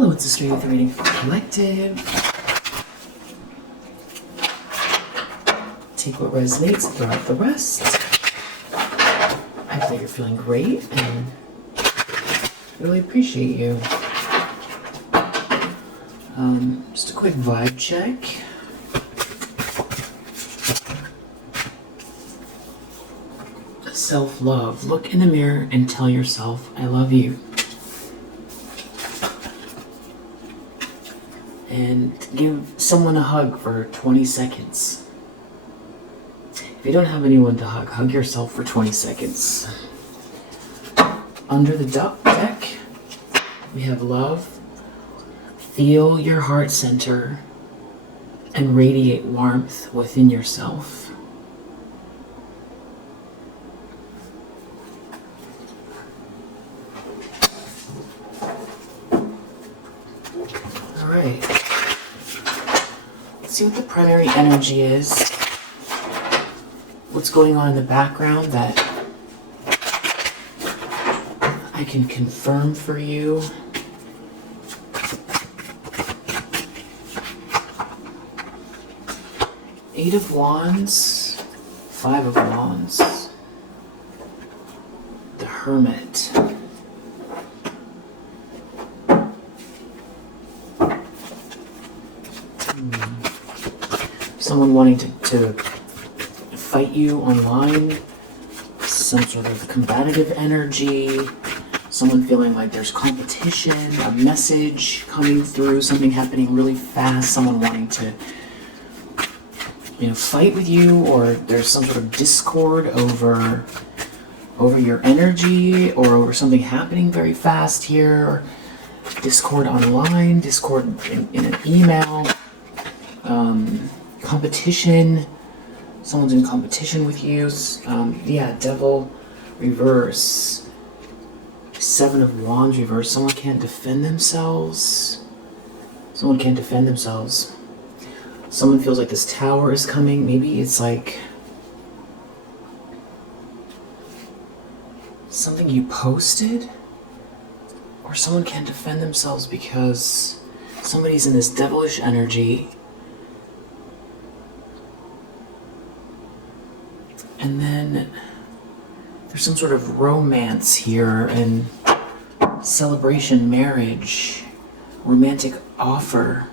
Hello, it's a Stream with the Reading Collective. Take what resonates and throw out the rest. I hope you're feeling great and really appreciate you. Just a quick vibe check. Self-love. Look in the mirror and tell yourself, I love you. And give someone a hug for 20 seconds. If you don't have anyone to hug, hug yourself for 20 seconds. Under the deck, we have love. Feel your heart center and radiate warmth within yourself. All right. Let's see what the primary energy is. What's going on in the background that I can confirm for you. Eight of Wands, Five of Wands, the Hermit. Someone wanting to fight you online, some sort of combative energy, someone feeling like there's competition, a message coming through, something happening really fast, someone wanting to fight with you, or there's some sort of discord over your energy, or over something happening very fast here, or discord online, discord in an email, competition, someone's in competition with you. Devil reverse, Seven of Wands reverse, someone can't defend themselves, someone feels like this tower is coming. Maybe it's like something you posted, or someone can't defend themselves because somebody's in this devilish energy. And then there's some sort of romance here and celebration, marriage, romantic offer.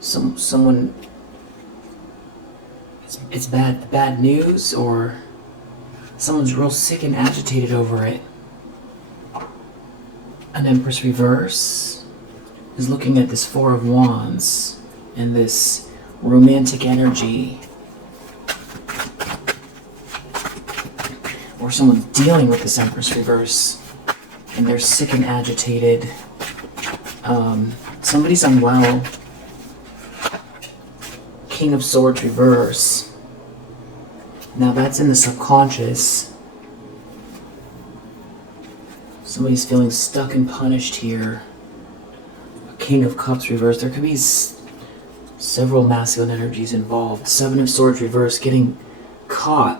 Someone, it's bad news, or someone's real sick and agitated over it. An Empress reverse is looking at this Four of Wands and this romantic energy. Or someone's dealing with this Empress reverse and they're sick and agitated. Somebody's unwell. King of Swords reverse. Now that's in the subconscious. Somebody's feeling stuck and punished here. King of Cups reverse. There could be several masculine energies involved. Seven of Swords reverse, getting caught.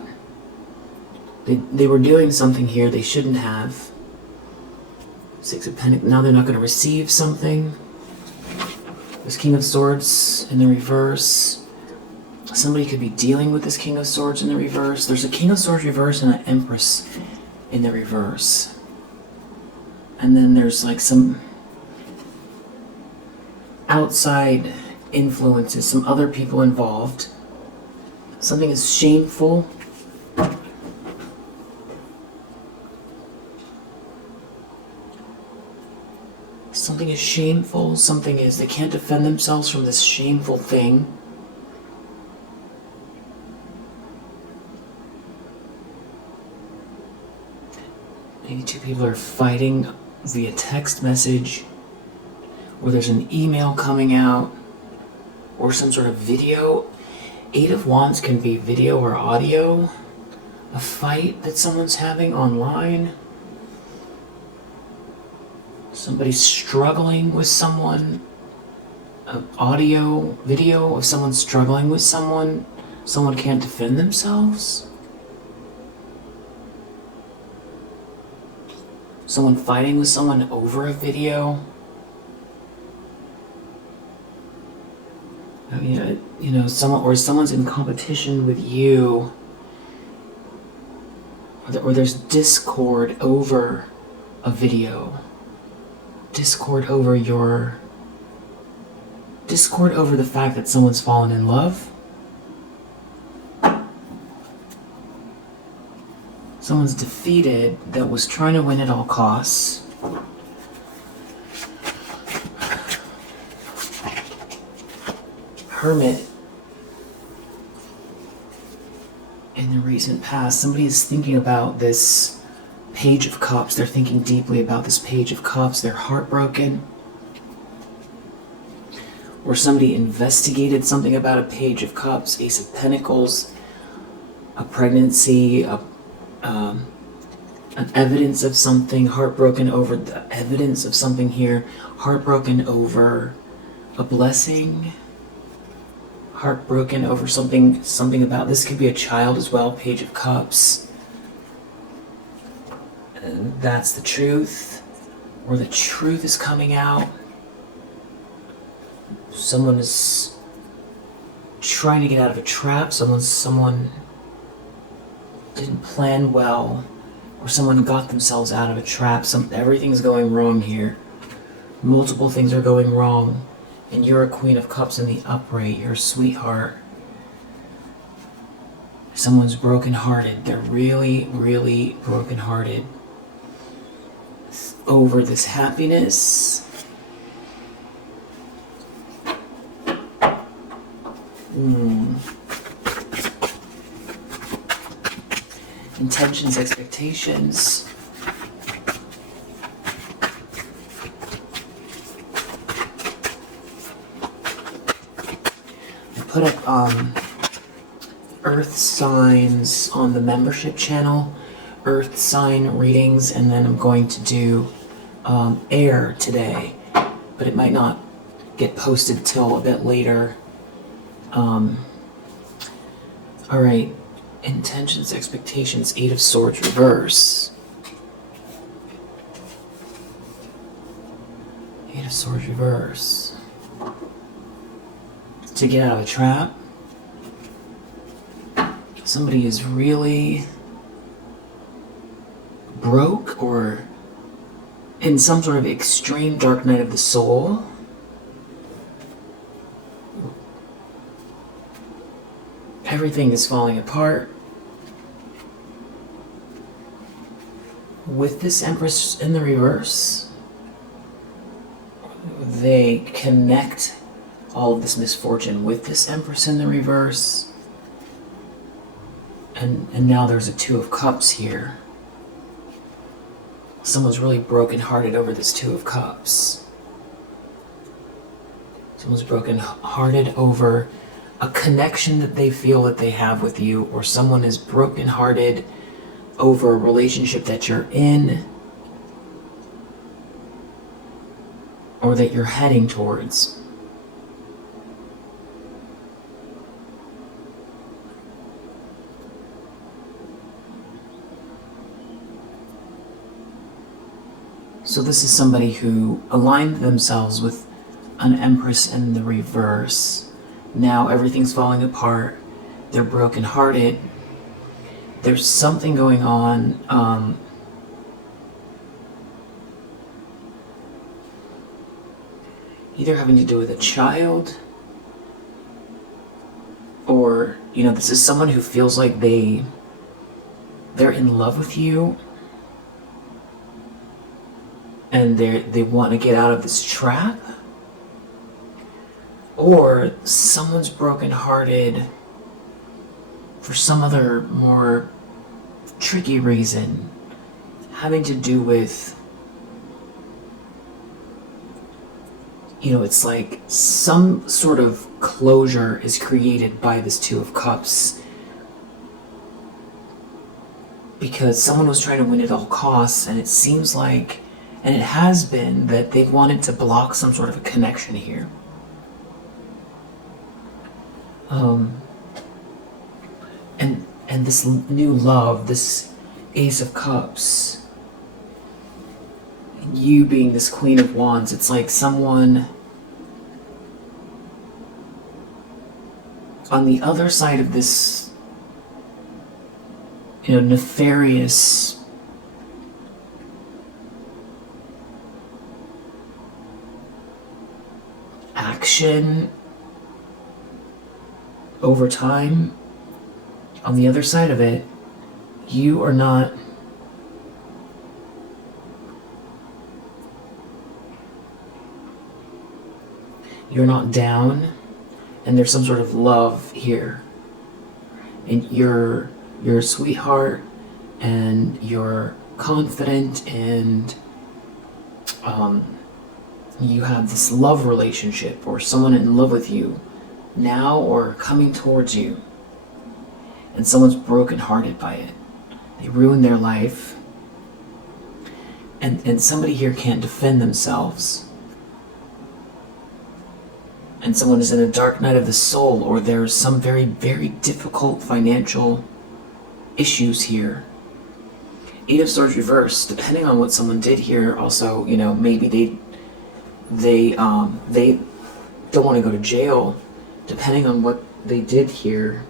They were doing something here they shouldn't have. Six of Pentacles. Now they're not going to receive something. This King of Swords in the reverse. Somebody could be dealing with this King of Swords in the reverse. There's a King of Swords reverse and an Empress in the reverse. And then there's like some outside influences, some other people involved. Something is shameful. Something is shameful. Something is, they can't defend themselves from this shameful thing. Maybe two people are fighting via text message, or there's an email coming out, or some sort of video. Eight of Wands can be video or audio. A fight that someone's having online. Somebody's struggling with someone. Audio, video of someone struggling with someone. Someone can't defend themselves. Someone fighting with someone over a video. I mean, someone's in competition with you, or there's discord over a video, discord over the fact that someone's fallen in love. Someone's defeated that was trying to win at all costs. Hermit. In the recent past, somebody is thinking about this Page of Cups. They're thinking deeply about this Page of Cups. They're heartbroken. Or somebody investigated something about a Page of Cups, Ace of Pentacles, a pregnancy, an evidence of something, heartbroken over the evidence of something here, heartbroken over a blessing, heartbroken over something about, this could be a child as well, Page of Cups. And that's the truth, or the truth is coming out. Someone is trying to get out of a trap, someone didn't plan well, or someone got themselves out of a trap. Everything's going wrong here. Multiple things are going wrong. And you're a Queen of Cups in the upright. You're a sweetheart. Someone's brokenhearted. They're really, really brokenhearted over this happiness. Intentions, expectations. Put up earth signs on the membership channel, earth sign readings, and then I'm going to do air today, but it might not get posted till a bit later. Alright, intentions, expectations, 8 of Swords reverse. 8 of Swords reverse. To get out of a trap. Somebody is really broke or in some sort of extreme dark night of the soul. Everything is falling apart. With this Empress in the reverse, they connect all of this misfortune with this Empress in the reverse. And now there's a Two of Cups here. Someone's really brokenhearted over this Two of Cups. Someone's brokenhearted over a connection that they feel that they have with you, or someone is brokenhearted over a relationship that you're in, or that you're heading towards. So this is somebody who aligned themselves with an Empress in the reverse. Now everything's falling apart. They're brokenhearted. There's something going on. Either having to do with a child, or, this is someone who feels like they're in love with you, and they want to get out of this trap. Or someone's brokenhearted for some other more tricky reason, having to do with, it's like some sort of closure is created by this Two of Cups, because someone was trying to win at all costs, and it seems like, and it has been, that they've wanted to block some sort of a connection here. And this new love, this Ace of Cups, you being this Queen of Wands, it's like someone on the other side of this, nefarious action over time, on the other side of it, you are not down, and there's some sort of love here, and you're a sweetheart, and you're confident, and you have this love relationship, or someone in love with you now or coming towards you, and someone's brokenhearted by it. They ruined their life, and somebody here can't defend themselves. And someone is in a dark night of the soul, or there's some very, very difficult financial issues here. Eight of Swords reversed, depending on what someone did here, also, maybe they don't want to go to jail. Depending on what they did here,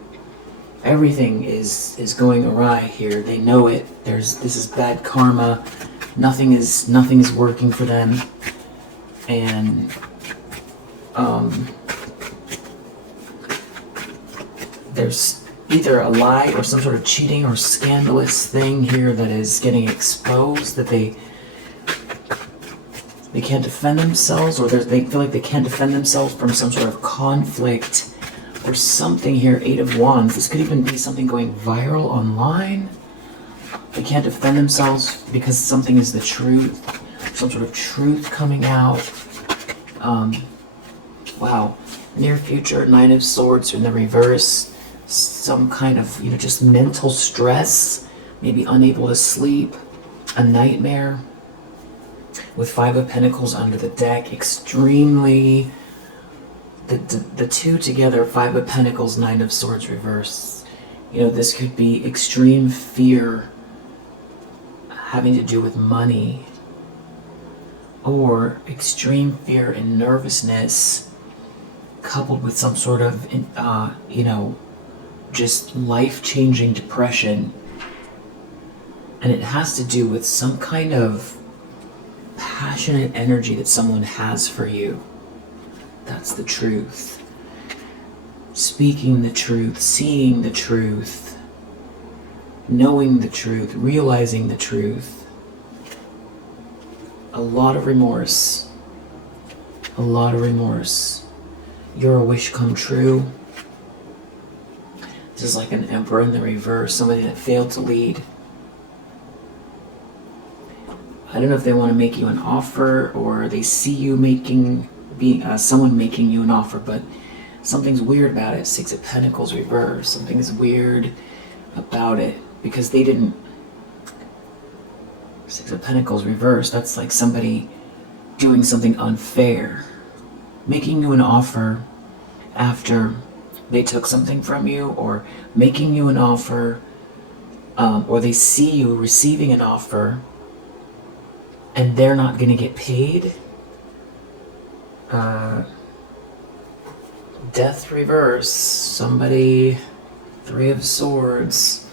everything is going awry here. They know it. This is bad karma. Nothing is working for them, and there's either a lie or some sort of cheating or scandalous thing here that is getting exposed, that they can't defend themselves, or they feel like they can't defend themselves from some sort of conflict or something here. Eight of Wands. This could even be something going viral online. They can't defend themselves because something is the truth, some sort of truth coming out. Wow. Near future, Nine of Swords in the reverse. Some kind of, just mental stress, maybe unable to sleep, a nightmare. With Five of Pentacles under the deck, extremely, the two together, Five of Pentacles, Nine of Swords reverse. This could be extreme fear having to do with money, or extreme fear and nervousness coupled with some sort of, just life-changing depression. And it has to do with some kind of passionate energy that someone has for you. That's the truth. Speaking the truth, seeing the truth, knowing the truth, realizing the truth. A lot of remorse. A lot of remorse. You're a wish come true. This is like an Emperor in the reverse, somebody that failed to lead. I don't know if they want to make you an offer, or they see you someone making you an offer, but something's weird about it. Six of Pentacles reverse. Something's weird about it because they didn't. Six of Pentacles reverse. That's like somebody doing something unfair, making you an offer after they took something from you, or making you an offer, or they see you receiving an offer and they're not going to get paid. Death reverse. Somebody, Three of Swords.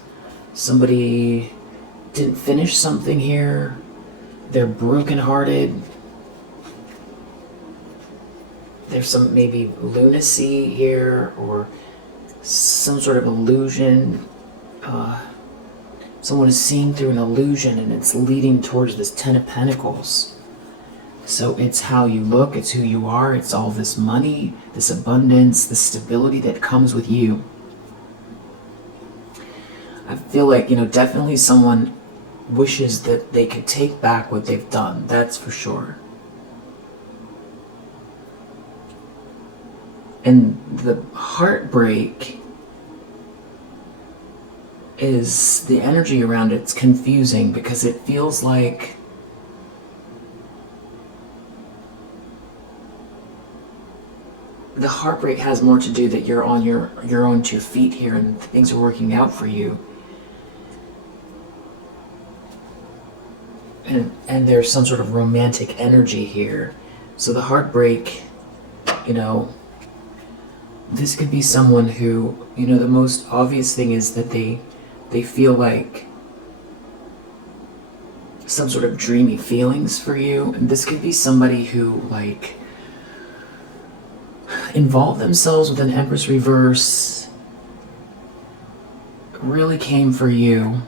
Somebody didn't finish something here. They're brokenhearted. There's some maybe lunacy here, or some sort of illusion. Someone is seeing through an illusion, and it's leading towards this Ten of Pentacles. So it's how you look, it's who you are, it's all this money, this abundance, this stability that comes with you. I feel like, definitely someone wishes that they could take back what they've done, that's for sure. And the heartbreak is the energy around it's confusing, because it feels like the heartbreak has more to do that you're on your own 2 feet here and things are working out for you. And there's some sort of romantic energy here. So the heartbreak, This could be someone who, the most obvious thing is that they feel like some sort of dreamy feelings for you. And this could be somebody who, like, involved themselves with an Empress reverse, really came for you.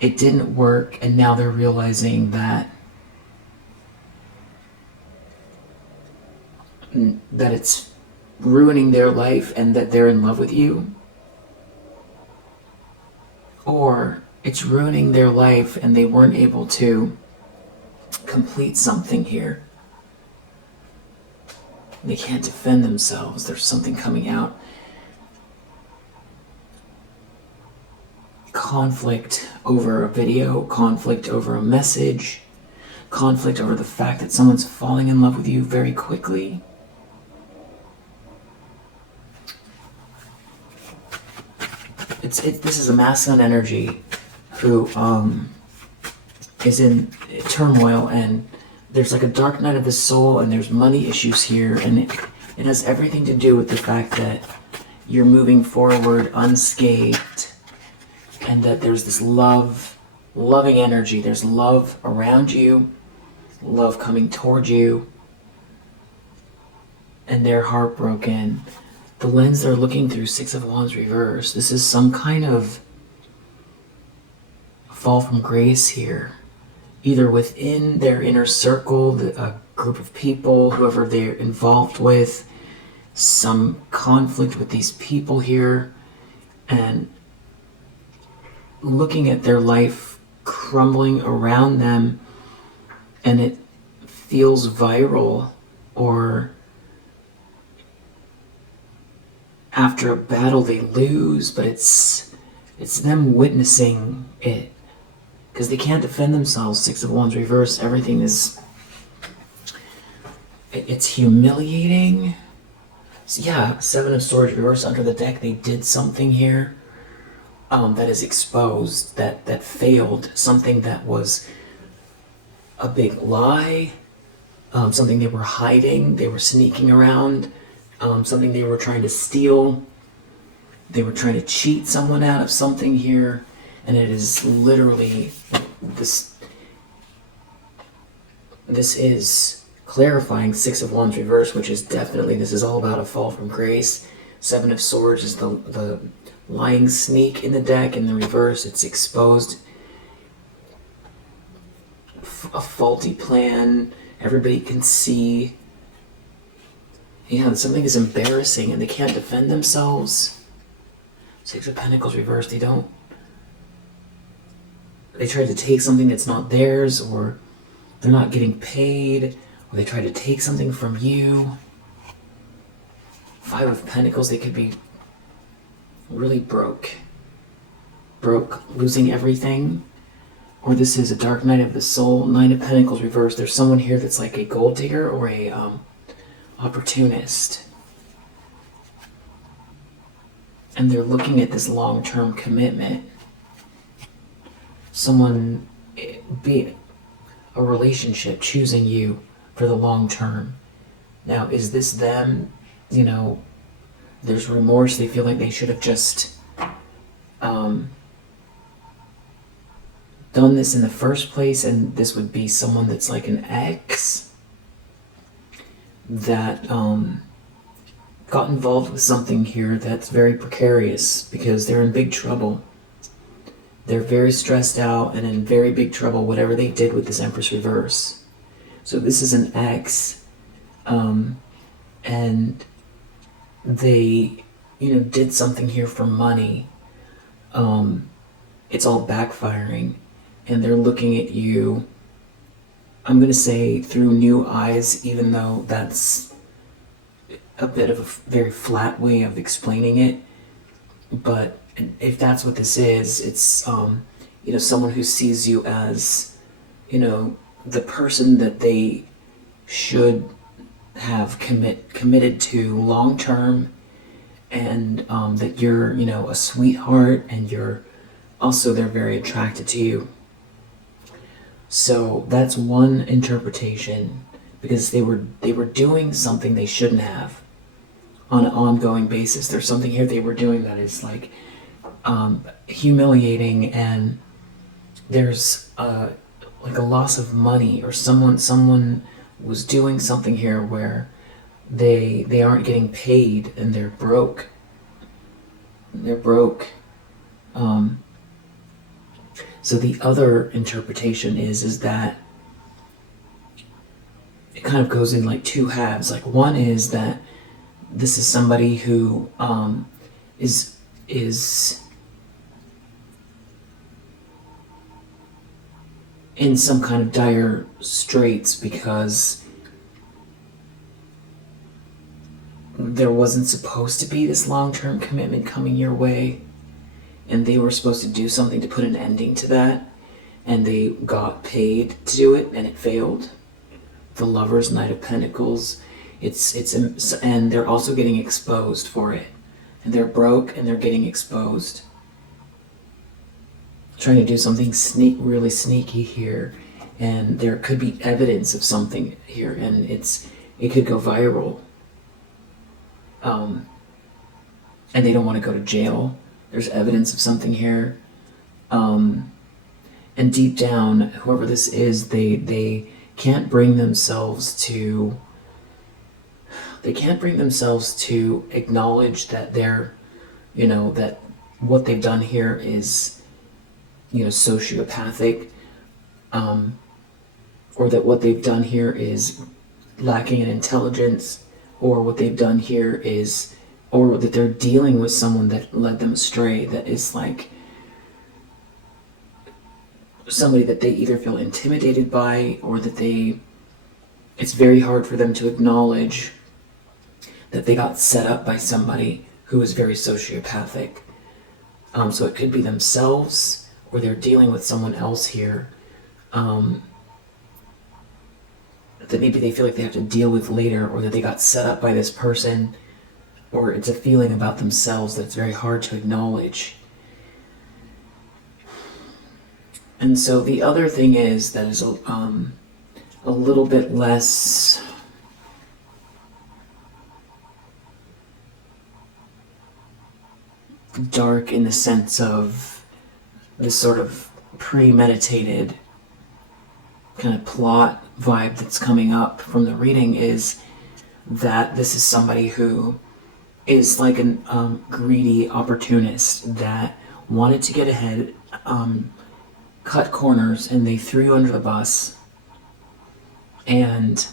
It didn't work, and now they're realizing that it's ruining their life and that they're in love with you. Or it's ruining their life and they weren't able to complete something here. They can't defend themselves. There's something coming out. Conflict over a video, conflict over a message, conflict over the fact that someone's falling in love with you very quickly. This is a masculine energy who is in turmoil, and there's like a dark night of the soul, and there's money issues here, and it has everything to do with the fact that you're moving forward unscathed, and that there's this loving energy. There's love around you, love coming toward you, and they're heartbroken. The lens they're looking through, Six of Wands reverse, this is some kind of fall from grace here. Either within their inner circle, a group of people, whoever they're involved with, some conflict with these people here, and looking at their life crumbling around them, and it feels viral, or after a battle they lose, but it's them witnessing it because they can't defend themselves. Six of Wands reverse, everything is, it's humiliating. So yeah, Seven of Swords reverse under the deck. They did something here that is exposed, that failed, something that was a big lie, something they were hiding, they were sneaking around, something they were trying to steal. They were trying to cheat someone out of something here, and it is literally this is clarifying Six of Wands reverse, which is definitely, this is all about a fall from grace. Seven of Swords is the lying sneak in the deck. In the reverse, it's exposed a faulty plan. Everybody can see. Yeah, something is embarrassing and they can't defend themselves. Six of Pentacles reversed. They try to take something that's not theirs, or they're not getting paid, or they try to take something from you. Five of Pentacles, they could be really broke, losing everything. Or this is a dark night of the soul. Nine of Pentacles reversed. There's someone here that's like a gold digger or a opportunist, and they're looking at this long-term commitment. Someone, be a relationship, choosing you for the long term. Now, is this them? There's remorse. They feel like they should have just done this in the first place, and this would be someone that's like an ex that got involved with something here that's very precarious because they're in big trouble. They're very stressed out and in very big trouble, whatever they did with this Empress reverse. So this is an ex, and they, did something here for money. It's all backfiring, and they're looking at you, I'm going to say, through new eyes, even though that's a bit of a very flat way of explaining it. But if that's what this is, it's, someone who sees you as, the person that they should have committed to long term, and that you're, a sweetheart, and they're very attracted to you. So that's one interpretation, because they were doing something they shouldn't have, on an ongoing basis. There's something here they were doing that is like humiliating, and there's like a loss of money, or someone was doing something here where they aren't getting paid and they're broke. So the other interpretation is that it kind of goes in like two halves. Like, one is that this is somebody who is in some kind of dire straits because there wasn't supposed to be this long-term commitment coming your way, and they were supposed to do something to put an ending to that, and they got paid to do it, and it failed. The Lovers, Knight of Pentacles, and they're also getting exposed for it, and they're broke and they're getting exposed, trying to do something really sneaky here, and there could be evidence of something here, and it could go viral. And they don't want to go to jail. There's evidence of something here. And deep down, whoever this is, they can't bring themselves to acknowledge that they're, that what they've done here is, sociopathic, or that what they've done here is lacking in intelligence, or what they've done here is, or that they're dealing with someone that led them astray, that is like somebody that they either feel intimidated by, or that it's very hard for them to acknowledge that they got set up by somebody who is very sociopathic. So it could be themselves, or they're dealing with someone else here that maybe they feel like they have to deal with later, or that they got set up by this person, or it's a feeling about themselves that's very hard to acknowledge. And so the other thing is that is a little bit less dark, in the sense of this sort of premeditated kind of plot vibe that's coming up from the reading, is that this is somebody who is like a greedy opportunist that wanted to get ahead, cut corners, and they threw you under the bus, and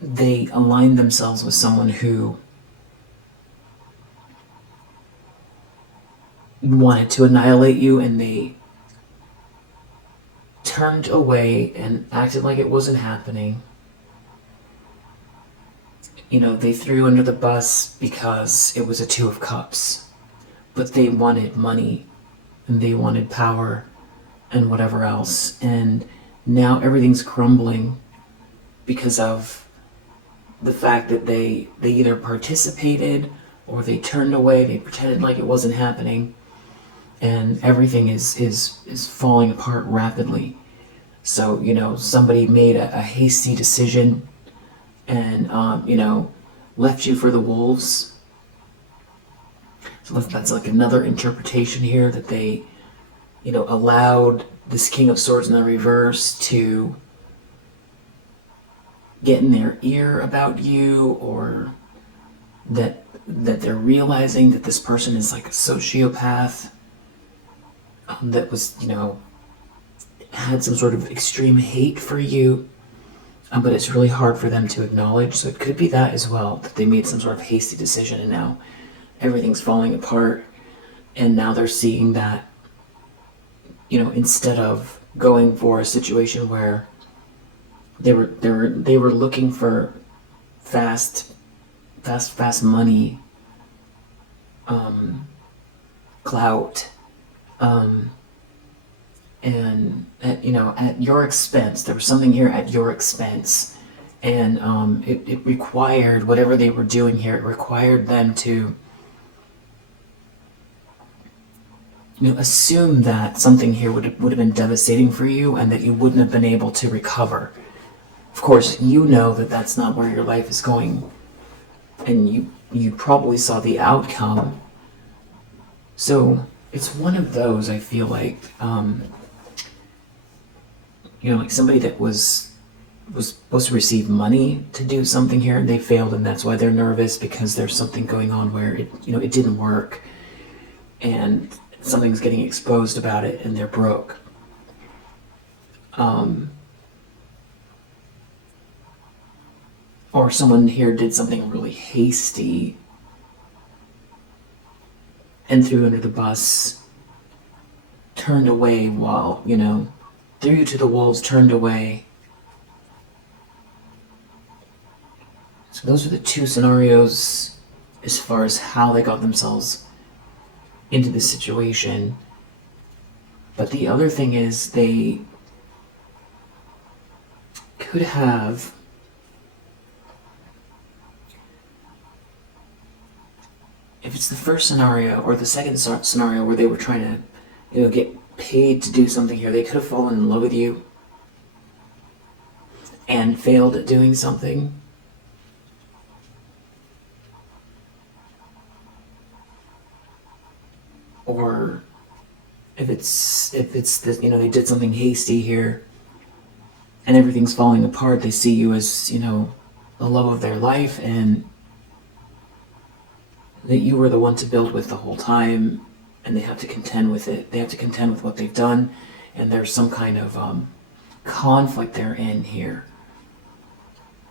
they aligned themselves with someone who wanted to annihilate you, and they turned away and acted like it wasn't happening. They threw you under the bus because it was a Two of Cups, but they wanted money, and they wanted power, and whatever else, and now everything's crumbling because of the fact that they either participated, or they turned away, they pretended like it wasn't happening, and everything is falling apart rapidly. So, somebody made a hasty decision and, left you for the wolves. So that's like another interpretation here, that they, allowed this King of Swords in the reverse to get in their ear about you, or that they're realizing that this person is like a sociopath, that was, had some sort of extreme hate for you, but it's really hard for them to acknowledge. So it could be that as well, that they made some sort of hasty decision, and now everything's falling apart, and now they're seeing that, instead of going for a situation where they were looking for fast money, clout, and at your expense. There was something here at your expense, and it required, whatever they were doing here, it required them to assume that something here would have been devastating for you, and that you wouldn't have been able to recover Of course, you know that that's not where your life is going, and you probably saw the outcome. So it's one of those, I feel like, like somebody that was supposed to receive money to do something here, and they failed, and that's why they're nervous, because there's something going on where it didn't work, and something's getting exposed about it, and they're broke. Or someone here did something really hasty and threw under the bus, turned away while, threw you to the wolves, turned away. So those are the two scenarios as far as how they got themselves into this situation. But the other thing is, they could have if it's the first scenario or the second scenario where they were trying to get paid to do something here, they could have fallen in love with you and failed at doing something. Or if it's this, they did something hasty here and everything's falling apart, they see you as, the love of their life, and that you were the one to build with the whole time, and they have to contend with it. They have to contend with what they've done, and there's some kind of conflict they're in here.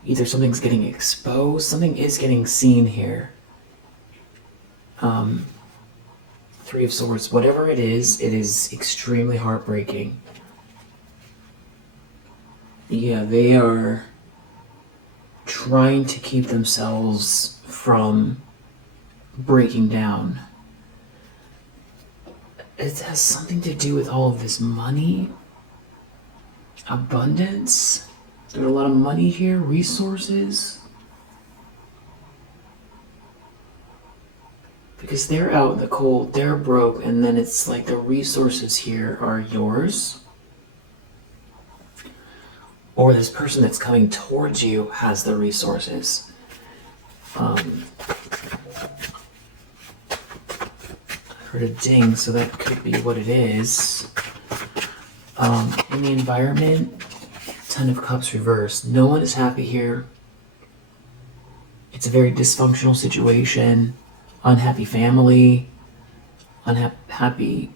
Either something's getting exposed, something is getting seen here. Three of Swords, whatever it is extremely heartbreaking. Yeah, they are trying to keep themselves from breaking down. It has something to do with all of this money, abundance. There's a lot of money here, resources. Because they're out in the cold, they're broke, and then it's like the resources here are yours. Or this person that's coming towards you has the resources. I heard a ding, so that could be what it is. In the environment, Ten of Cups reversed. No one is happy here. It's a very dysfunctional situation. Unhappy family, unhappy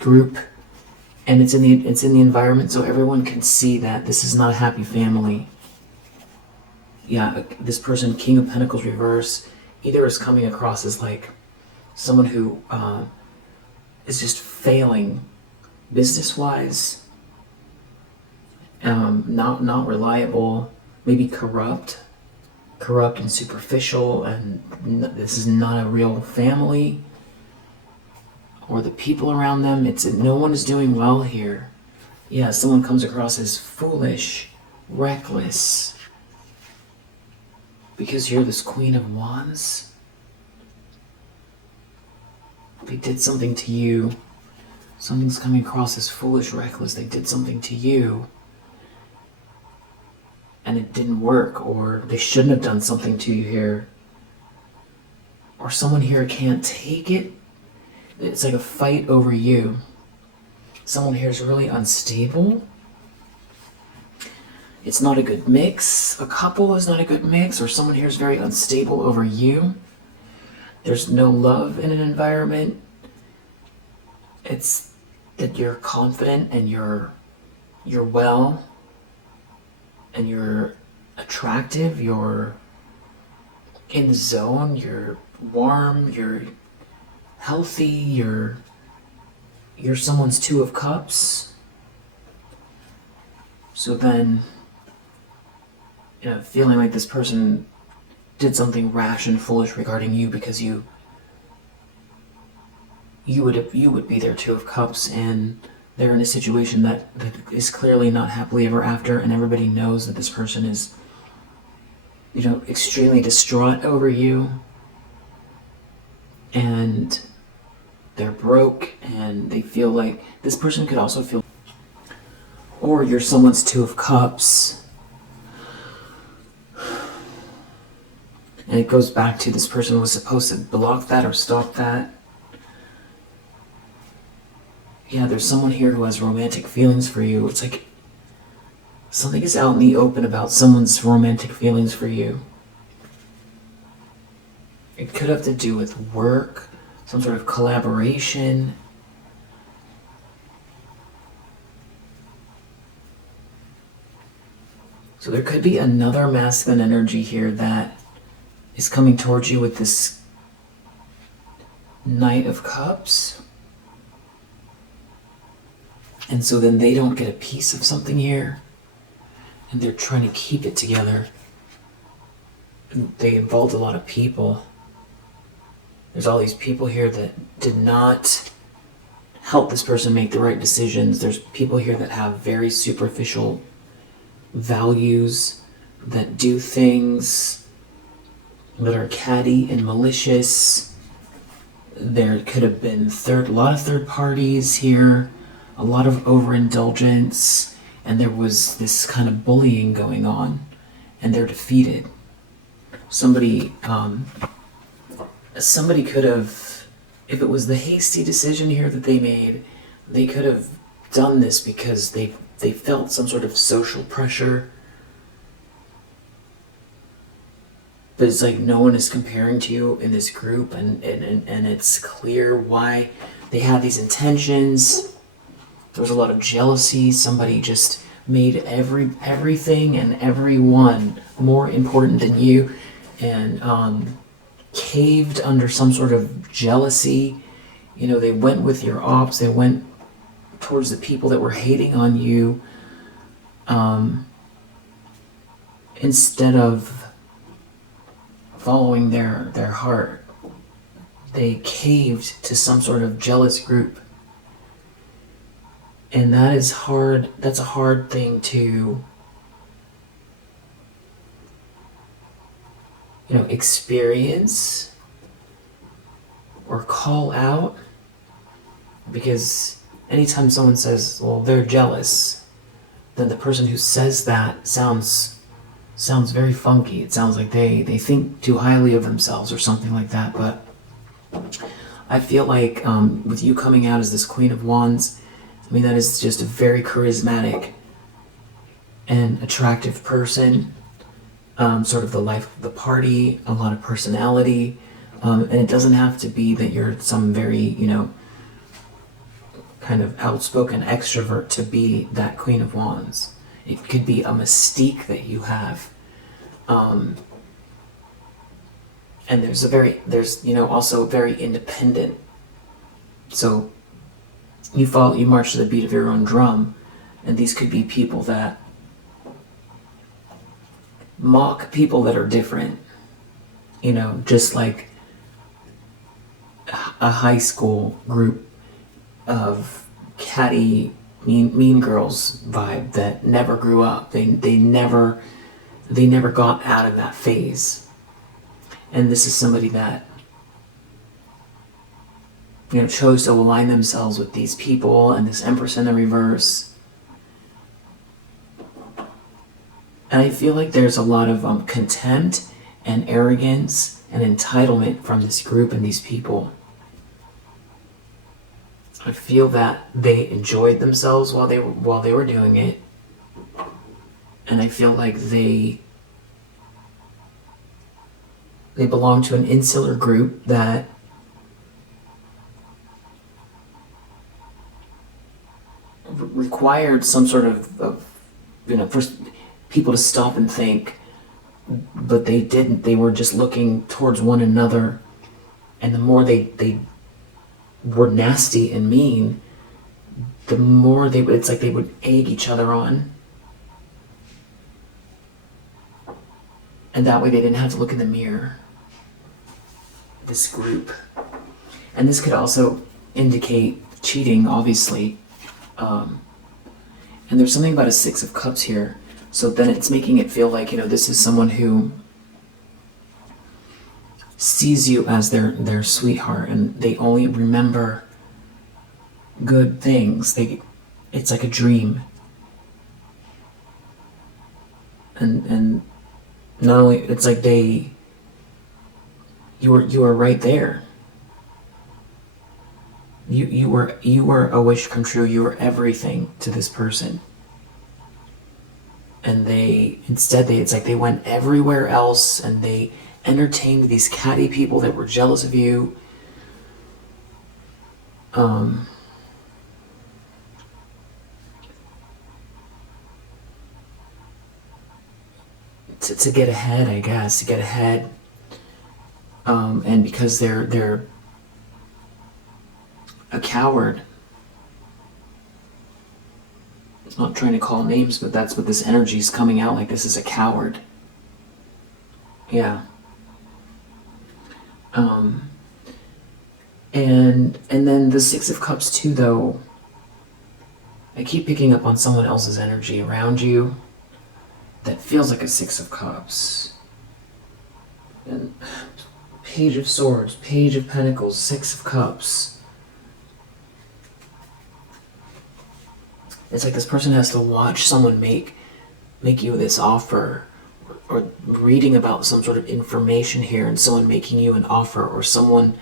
group, and it's in the environment, so everyone can see that this is not a happy family. Yeah, this person, King of Pentacles reverse, either is coming across as like someone who is just failing business-wise, not reliable, maybe corrupt and superficial, and this is not a real family, or the people around them, no one is doing well here. Yeah, someone comes across as foolish, reckless, because you're this Queen of Wands. They did something to you. Something's coming across as foolish, reckless. They did something to you, and it didn't work, or they shouldn't have done something to you here. Or someone here can't take it. It's like a fight over you. Someone here is really unstable. It's not a good mix. A couple is not a good mix, or someone here is very unstable over you. There's no love in an environment. It's that you're confident and you're well, and you're attractive, you're in the zone, you're warm, you're healthy, you're someone's Two of Cups. So then, feeling like this person did something rash and foolish regarding you, because you would be their Two of Cups, and they're in a situation that is clearly not happily ever after, and everybody knows that this person is, extremely distraught over you, and they're broke, and they feel like this person could also feel, or you're someone's Two of Cups, And it goes back to this person was supposed to block that or stop that. Yeah, there's someone here who has romantic feelings for you. It's like something is out in the open about someone's romantic feelings for you. It could have to do with work, some sort of collaboration. So there could be another masculine energy here that is coming towards you with this Knight of Cups. And so then they don't get a piece of something here, and they're trying to keep it together. And they involved a lot of people. There's all these people here that did not help this person make the right decisions. There's people here that have very superficial values, that do things that are catty and malicious. There could have been a lot of third parties here, a lot of overindulgence, and there was this kind of bullying going on, and they're defeated. Somebody could have, if it was the hasty decision here that they made, they could have done this because they felt some sort of social pressure. But it's like no one is comparing to you in this group, and it's clear why they had these intentions. There was a lot of jealousy. Somebody just made everything and everyone more important than you, and caved under some sort of jealousy. You know, they went with your ops. They went towards the people that were hating on you, instead of following their heart. They caved to some sort of jealous group. And that is hard. That's a hard thing to, experience or call out, because anytime someone says, well, they're jealous, then the person who says that sounds very funky. It sounds like they think too highly of themselves or something like that. But I feel like with you coming out as this Queen of Wands, I mean, that is just a very charismatic and attractive person. Sort of the life of the party, a lot of personality. And it doesn't have to be that you're some very, kind of outspoken extrovert to be that Queen of Wands. It could be a mystique that you have. And there's also very independent. So you march to the beat of your own drum, and these could be people that mock people that are different, just like a high school group of catty mean girls vibe that never grew up. They never got out of that phase. And this is somebody that chose to align themselves with these people and this Empress in the reverse. And I feel like there's a lot of contempt and arrogance and entitlement from this group and these people. I feel that they enjoyed themselves while they were doing it, and I feel like they belong to an insular group that required some sort of first people to stop and think, but they didn't. They were just looking towards one another, and the more they were nasty and mean, the more it's like they would egg each other on. And that way they didn't have to look in the mirror. This group. And this could also indicate cheating, obviously. And there's something about a Six of Cups here. So then it's making it feel like, this is someone who sees you as their sweetheart, and they only remember good things. It's like a dream. And not only, it's like they you were right there. You were a wish come true. You were everything to this person. And it's like they went everywhere else and they entertained these catty people that were jealous of you. To get ahead, I guess, to get ahead. And because they're a coward. I'm not trying to call names, but that's what this energy is coming out like. This is a coward. Yeah. And then the Six of Cups too, though. I keep picking up on someone else's energy around you that feels like a Six of Cups. And Page of Swords, Page of Pentacles, Six of Cups. It's like this person has to watch someone make you this offer, or reading about some sort of information here and someone making you an offer, or someone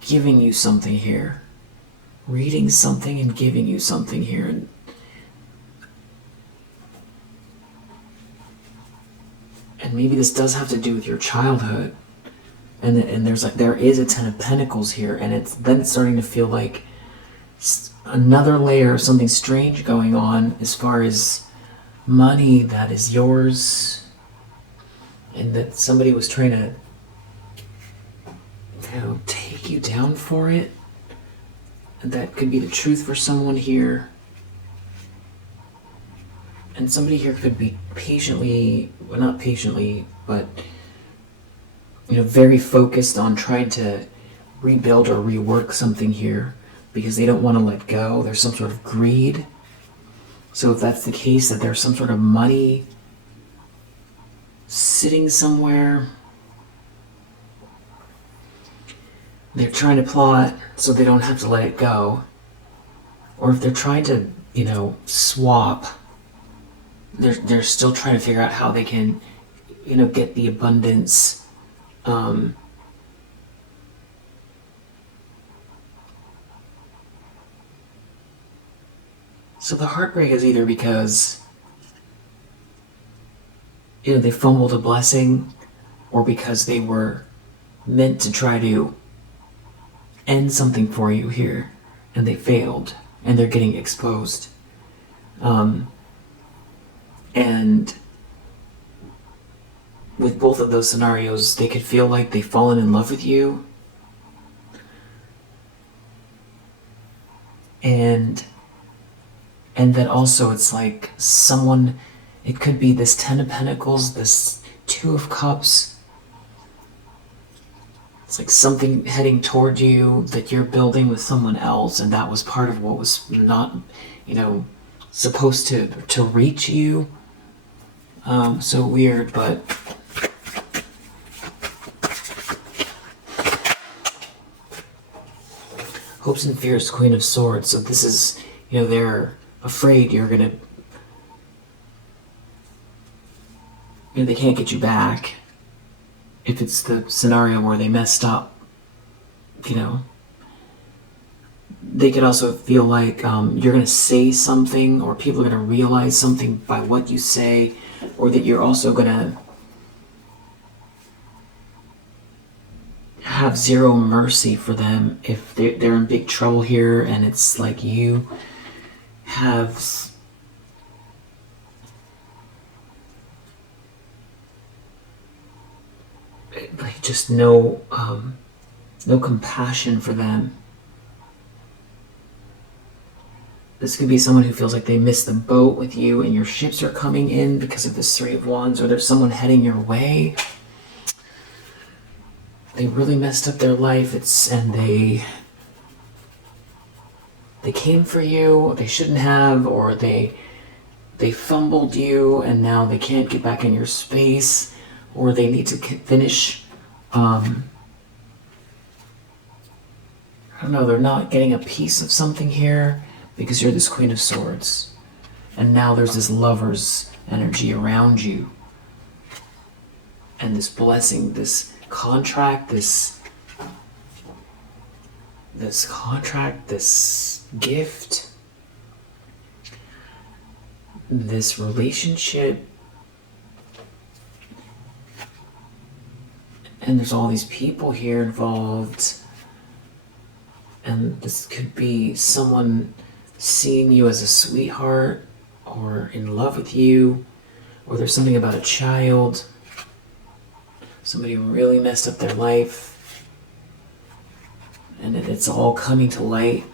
giving you something here. Reading something and giving you something here. And maybe this does have to do with your childhood. And there is a Ten of Pentacles here, and it's starting to feel like another layer of something strange going on as far as money that is yours, and that somebody was trying to, take you down for it. And that could be the truth for someone here. And somebody here could be not patiently, but very focused on trying to rebuild or rework something here because they don't want to let go. There's some sort of greed. So if that's the case, that there's some sort of money sitting somewhere, they're trying to plot so they don't have to let it go. Or if they're trying to, swap, they're still trying to figure out how they can, get the abundance. So the heartbreak is either because, they fumbled a blessing, or because they were meant to try to end something for you here, and they failed, and they're getting exposed. And with both of those scenarios, they could feel like they've fallen in love with you, and that also it's like someone, it could be this Ten of Pentacles, this Two of Cups. It's like something heading toward you that you're building with someone else, and that was part of what was not, supposed to reach you. So weird, but Hopes and Fears, Queen of Swords. So this is, they're afraid you're gonna, they can't get you back. If it's the scenario where they messed up, they could also feel like you're going to say something, or people are going to realize something by what you say, or that you're also going to have zero mercy for them if they're in big trouble here, and it's like you have just no compassion for them. This could be someone who feels like they missed the boat with you, and your ships are coming in because of this Three of Wands, or there's someone heading your way. They really messed up their life, and they came for you, they shouldn't have, or they fumbled you, and now they can't get back in your space, or they need to finish. I don't know, they're not getting a piece of something here because you're this Queen of Swords. And now there's this Lover's energy around you. And this blessing, this contract, this gift, this relationship, and there's all these people here involved, and this could be someone seeing you as a sweetheart or in love with you, or there's something about a child, somebody who really messed up their life, and it's all coming to light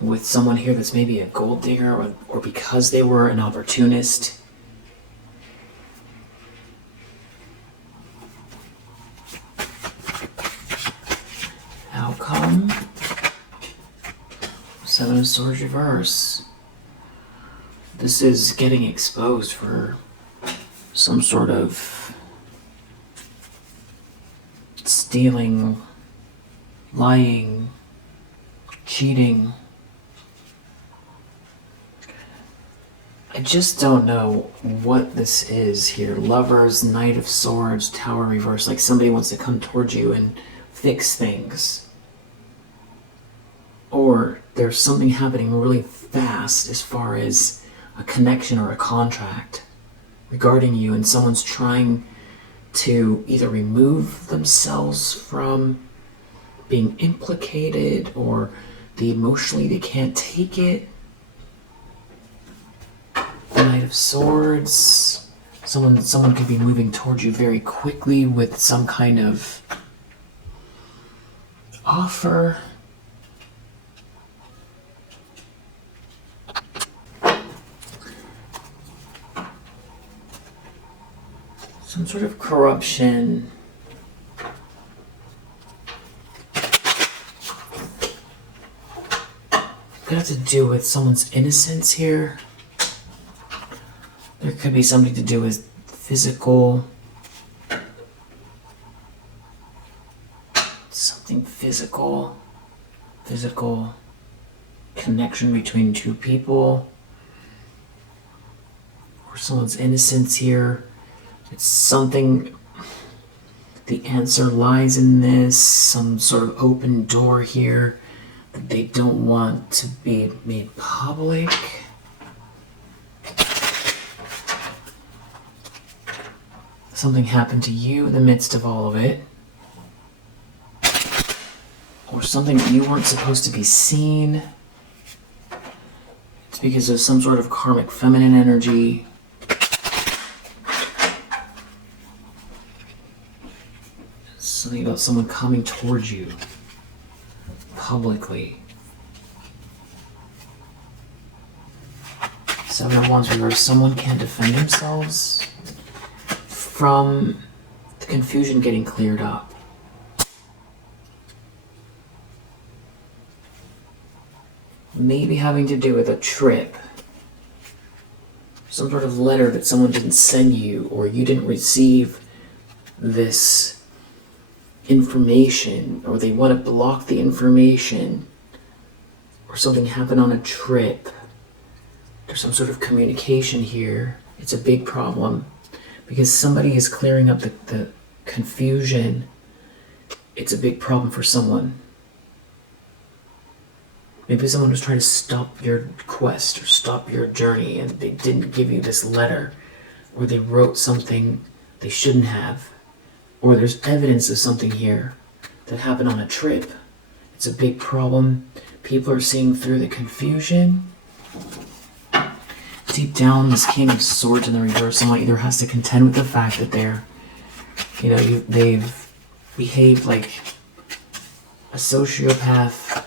with someone here that's maybe a gold digger, or because they were an opportunist. Outcome, Seven of Swords reverse. This is getting exposed for some sort of stealing, lying, cheating. I just don't know what this is here. Lovers, Knight of Swords, Tower reverse. Like somebody wants to come towards you and fix things. Or there's something happening really fast as far as a connection or a contract regarding you, and someone's trying to either remove themselves from being implicated, or emotionally they can't take it. Knight of Swords. Someone could be moving towards you very quickly with some kind of offer. Some sort of corruption. Could have to do with someone's innocence here. There could be something to do with physical. Something physical. Physical connection between two people. Or someone's innocence here. It's something, the answer lies in this, some sort of open door here that they don't want to be made public. Something happened to you in the midst of all of it. Or something that you weren't supposed to be seen. It's because of some sort of karmic feminine energy. Something about someone coming towards you publicly. Seven of Wands reverse. Someone can't defend themselves from the confusion getting cleared up. Maybe having to do with a trip. Some sort of letter that someone didn't send you, or you didn't receive this information, or they want to block the information, or something happened on a trip. There's some sort of communication here. It's a big problem because somebody is clearing up the confusion. It's a big problem for someone. Maybe someone was trying to stop your quest or stop your journey, and they didn't give you this letter, or they wrote something they shouldn't have. Or there's evidence of something here that happened on a trip. It's a big problem. People are seeing through the confusion. Deep down, this King of Swords in the reverse, someone either has to contend with the fact that they've behaved like a sociopath,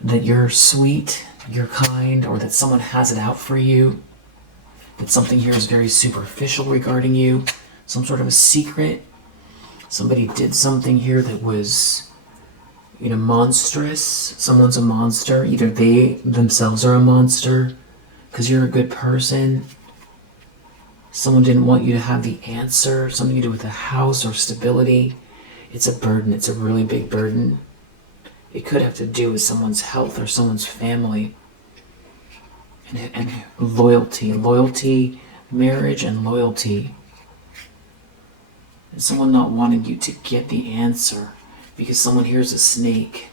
that you're sweet, you're kind, or that someone has it out for you, that something here is very superficial regarding you. Some sort of a secret. Somebody did something here that was, monstrous. Someone's a monster. Either they themselves are a monster because you're a good person. Someone didn't want you to have the answer. Something to do with a house or stability. It's a burden. It's a really big burden. It could have to do with someone's health or someone's family. And loyalty. Loyalty, marriage, and loyalty. And someone not wanting you to get the answer because someone hears a snake.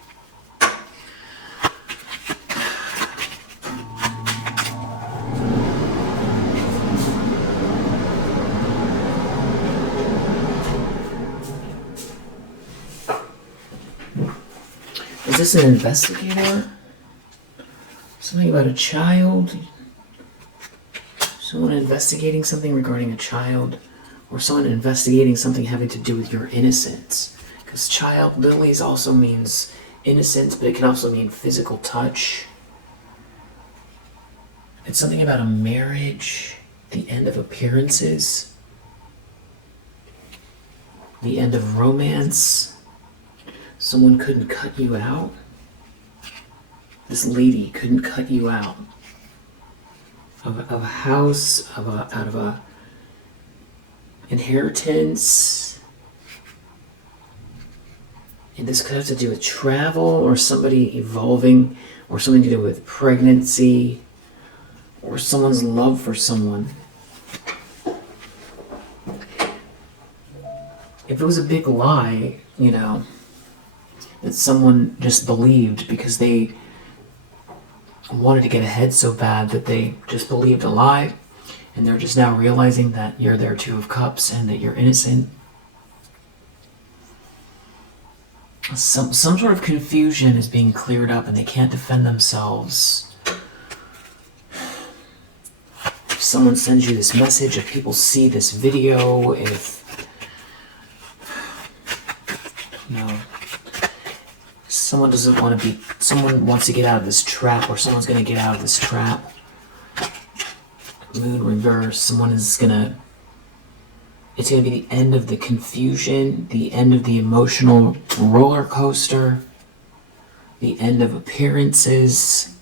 Is this an investigator? Something about a child? Someone investigating something regarding a child? Or someone investigating something having to do with your innocence? Because child lilies also means innocence, but it can also mean physical touch. It's something about a marriage, the end of appearances, the end of romance. Someone couldn't cut you out. This lady couldn't cut you out of a house, out of a inheritance. And this could have to do with travel or somebody evolving or something to do with pregnancy or someone's love for someone. If it was a big lie, you know, that someone just believed because they wanted to get ahead so bad that they just believed a lie, and they're just now realizing that you're their Two of Cups and that you're innocent. Some sort of confusion is being cleared up and they can't defend themselves. If someone sends you this message, if people see this video, if someone doesn't want to be, someone wants to get out of this trap, or someone's going to get out of this trap. Moon reverse, someone is going to, it's going to be the end of the confusion, the end of the emotional roller coaster, the end of appearances,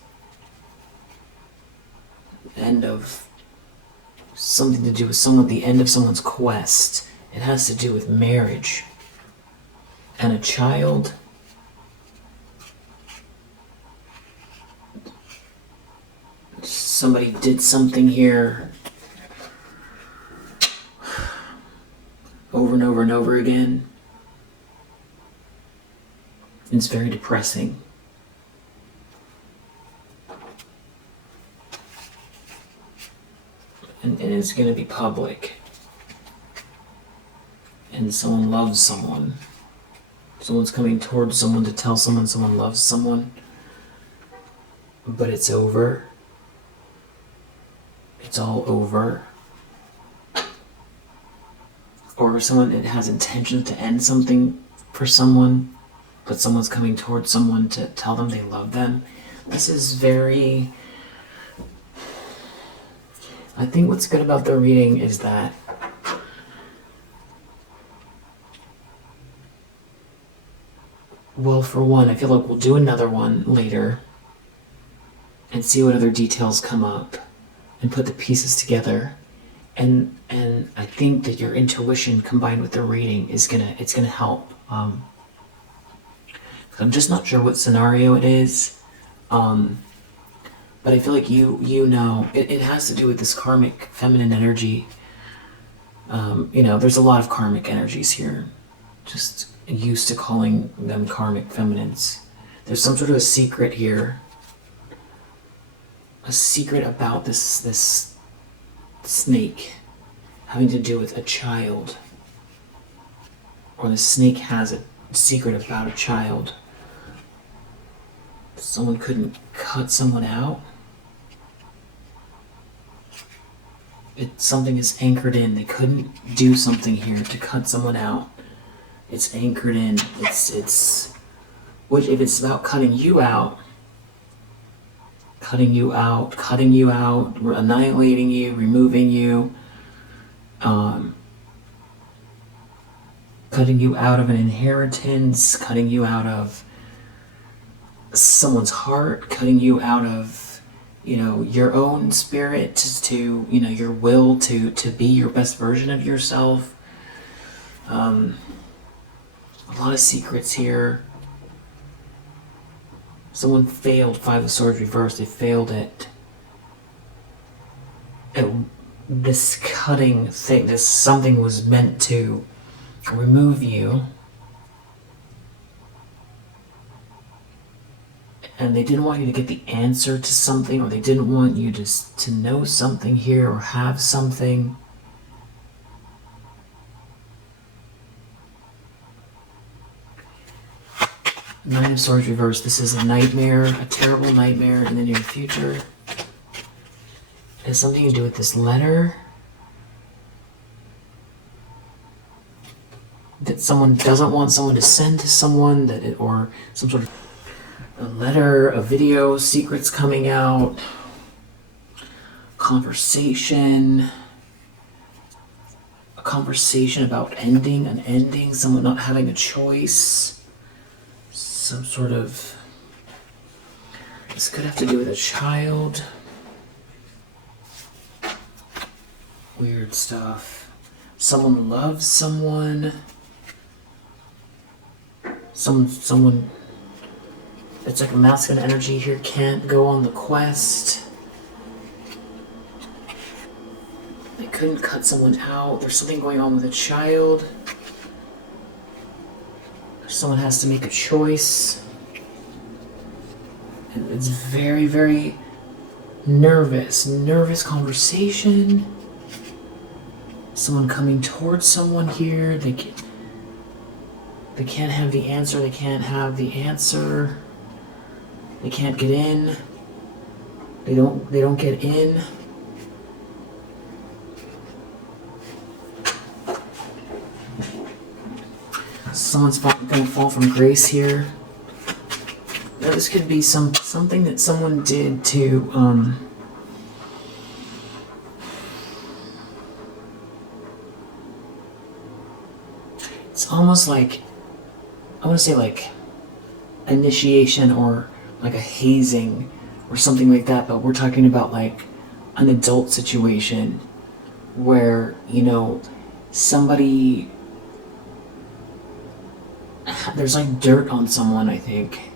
end of something to do with someone, the end of someone's quest. It has to do with marriage and a child. Somebody did something here over and over and over again. It's very depressing. And it's going to be public. And someone loves someone. Someone's coming towards someone to tell someone someone loves someone. But it's over. It's all over. Or someone that has intentions to end something for someone, but someone's coming towards someone to tell them they love them. This is very... I think what's good about the reading is that well, for one, I feel like we'll do another one later and see what other details come up and put the pieces together. And I think that your intuition combined with the reading is gonna help. I'm just not sure what scenario it is, but I feel like you know it has to do with this karmic feminine energy. There's a lot of karmic energies here. Just used to calling them karmic feminines. There's some sort of a secret here. A secret about this snake having to do with a child. Or the snake has a secret about a child. Someone couldn't cut someone out. Something is anchored in. They couldn't do something here to cut someone out. It's anchored in. Which if it's about cutting you out, annihilating you, removing you, cutting you out of an inheritance, cutting you out of someone's heart, cutting you out of, your own spirit to, your will to be your best version of yourself. A lot of secrets here. Someone failed Five of Swords reversed. They failed at this cutting thing. This something was meant to remove you. And they didn't want you to get the answer to something, or they didn't want you to know something here or have something. Nine of Swords reversed. This is a nightmare, a terrible nightmare in the near future. It has something to do with this letter that someone doesn't want someone to send to someone, or some sort of a letter, a video, secrets coming out, conversation, a conversation about ending, an ending, someone not having a choice, some sort of, this could have to do with a child, weird stuff, someone loves someone, someone, it's like a masculine energy here, can't go on the quest. They couldn't cut someone out. There's something going on with a child. Someone has to make a choice. And it's very, very nervous conversation. Someone coming towards someone here. They can't have the answer. They can't have the answer. They can't get in. They don't get in. Someone's gonna fall from grace here. Now, this could be something that someone did to it's almost like, I want to say like initiation or like a hazing or something like that, but we're talking about like an adult situation where, somebody, there's like dirt on someone, I think.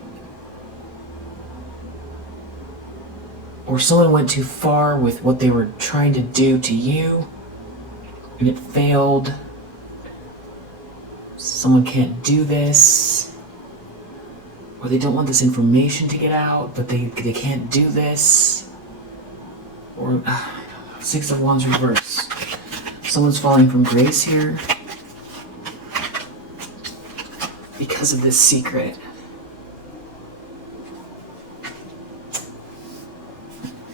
Or someone went too far with what they were trying to do to you and it failed. Someone can't do this. Or they don't want this information to get out, but they can't do this. Or Six of Wands reverse. Someone's falling from grace here because of this secret.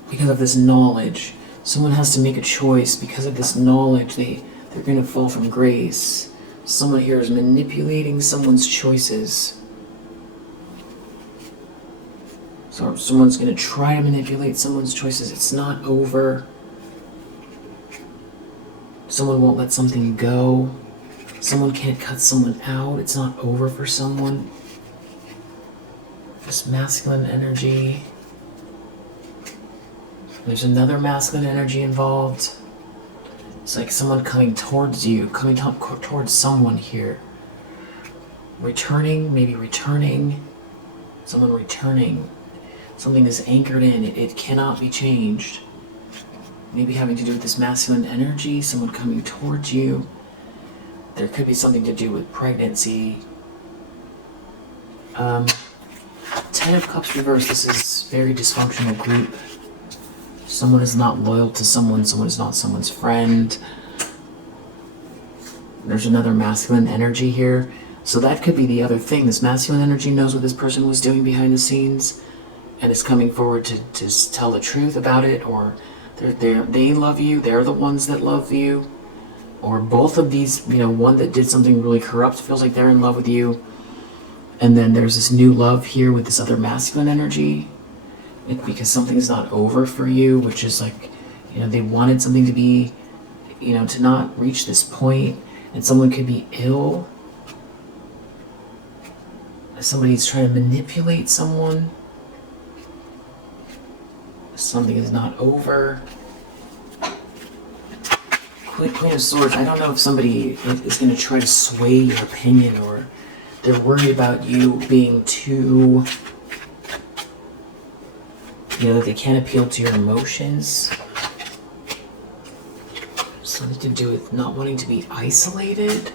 Because of this knowledge. Someone has to make a choice because of this knowledge. They're going to fall from grace. Someone here is manipulating someone's choices. So someone's going to try to manipulate someone's choices. It's not over. Someone won't let something go. Someone can't cut someone out. It's not over for someone. This masculine energy. There's another masculine energy involved. It's like someone coming towards you, coming towards someone here. Maybe returning. Someone returning. Something is anchored in. It cannot be changed. Maybe having to do with this masculine energy, someone coming towards you. There could be something to do with pregnancy. 10 of Cups reversed. This is very dysfunctional group. Someone is not loyal to someone. Someone is not someone's friend. There's another masculine energy here. So that could be the other thing. This masculine energy knows what this person was doing behind the scenes and is coming forward to tell the truth about it, or they love you, they're the ones that love you, or both of these, one that did something really corrupt feels like they're in love with you, and then there's this new love here with this other masculine energy, because something's not over for you, which is like, they wanted something to be, to not reach this point, and someone could be ill. Somebody's trying to manipulate someone. Something is not over. Queen of Swords, I don't know if somebody is going to try to sway your opinion, or they're worried about you being too, that they can't appeal to your emotions. Something to do with not wanting to be isolated.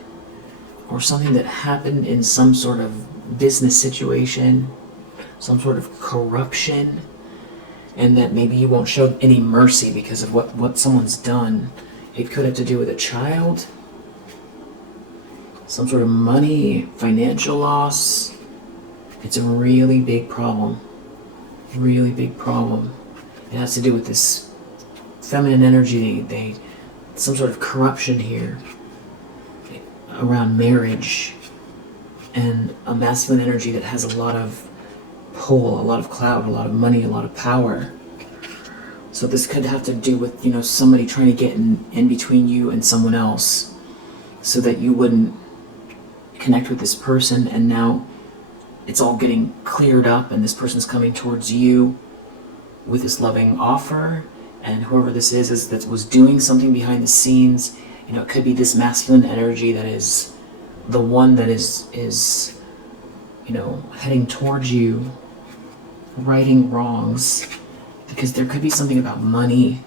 or something that happened in some sort of business situation, some sort of corruption, and that maybe you won't show any mercy because of what someone's done. It could have to do with a child, some sort of money, financial loss. It's a really big problem. Really big problem. It has to do with this feminine energy, some sort of corruption here around marriage, and a masculine energy that has a lot of pull, a lot of clout, a lot of money, a lot of power. So this could have to do with, somebody trying to get in between you and someone else so that you wouldn't connect with this person, and now it's all getting cleared up and this person's coming towards you with this loving offer, and whoever this is that was doing something behind the scenes, it could be this masculine energy that is the one that is heading towards you, righting wrongs, because there could be something about money,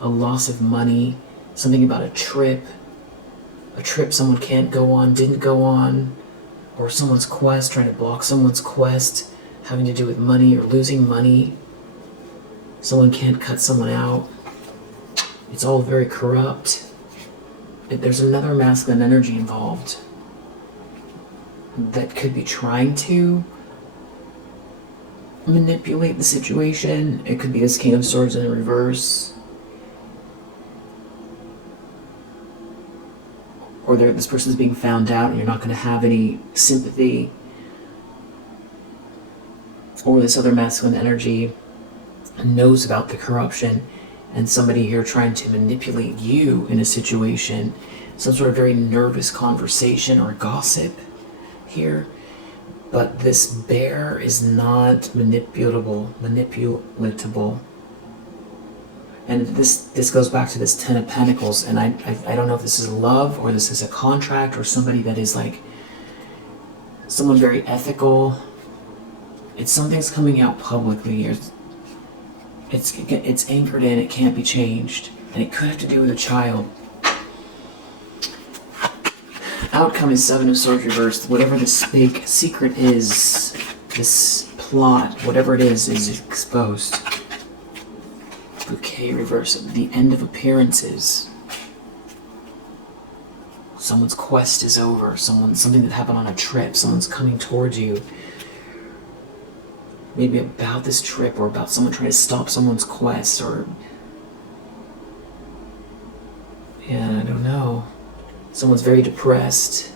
a loss of money, something about a trip someone can't go on, didn't go on, or someone's quest, trying to block someone's quest, having to do with money or losing money. Someone can't cut someone out. It's all very corrupt. There's another masculine energy involved that could be trying to manipulate the situation. It could be this King of Swords in reverse. Or this person's being found out and you're not going to have any sympathy. Or this other masculine energy knows about the corruption and somebody here trying to manipulate you in a situation. Some sort of very nervous conversation or gossip here. But this bear is not manipulatable. And this goes back to this Ten of Pentacles, and I don't know if this is love or this is a contract or somebody that is like someone very ethical. It's something's coming out publicly. It's anchored in. It can't be changed, and it could have to do with a child. Outcome is Seven of Swords reversed. Whatever this big secret is, this plot, whatever it is exposed. Bouquet reverse, the end of appearances. Someone's quest is over. Something that happened on a trip. Someone's coming towards you. Maybe about this trip or about someone trying to stop someone's quest, or I don't know. Someone's very depressed.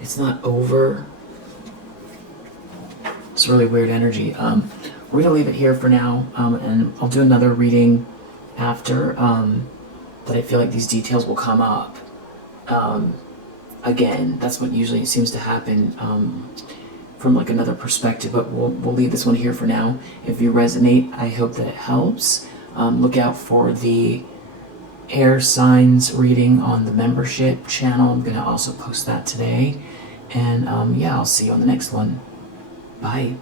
It's not over. It's really weird energy. We're going to leave it here for now, and I'll do another reading after, but I feel like these details will come up. Again, that's what usually seems to happen from like another perspective, but we'll leave this one here for now. If you resonate, I hope that it helps. Look out for the air signs reading on the membership channel. I'm going to also post that today. And yeah, I'll see you on the next one. Bye.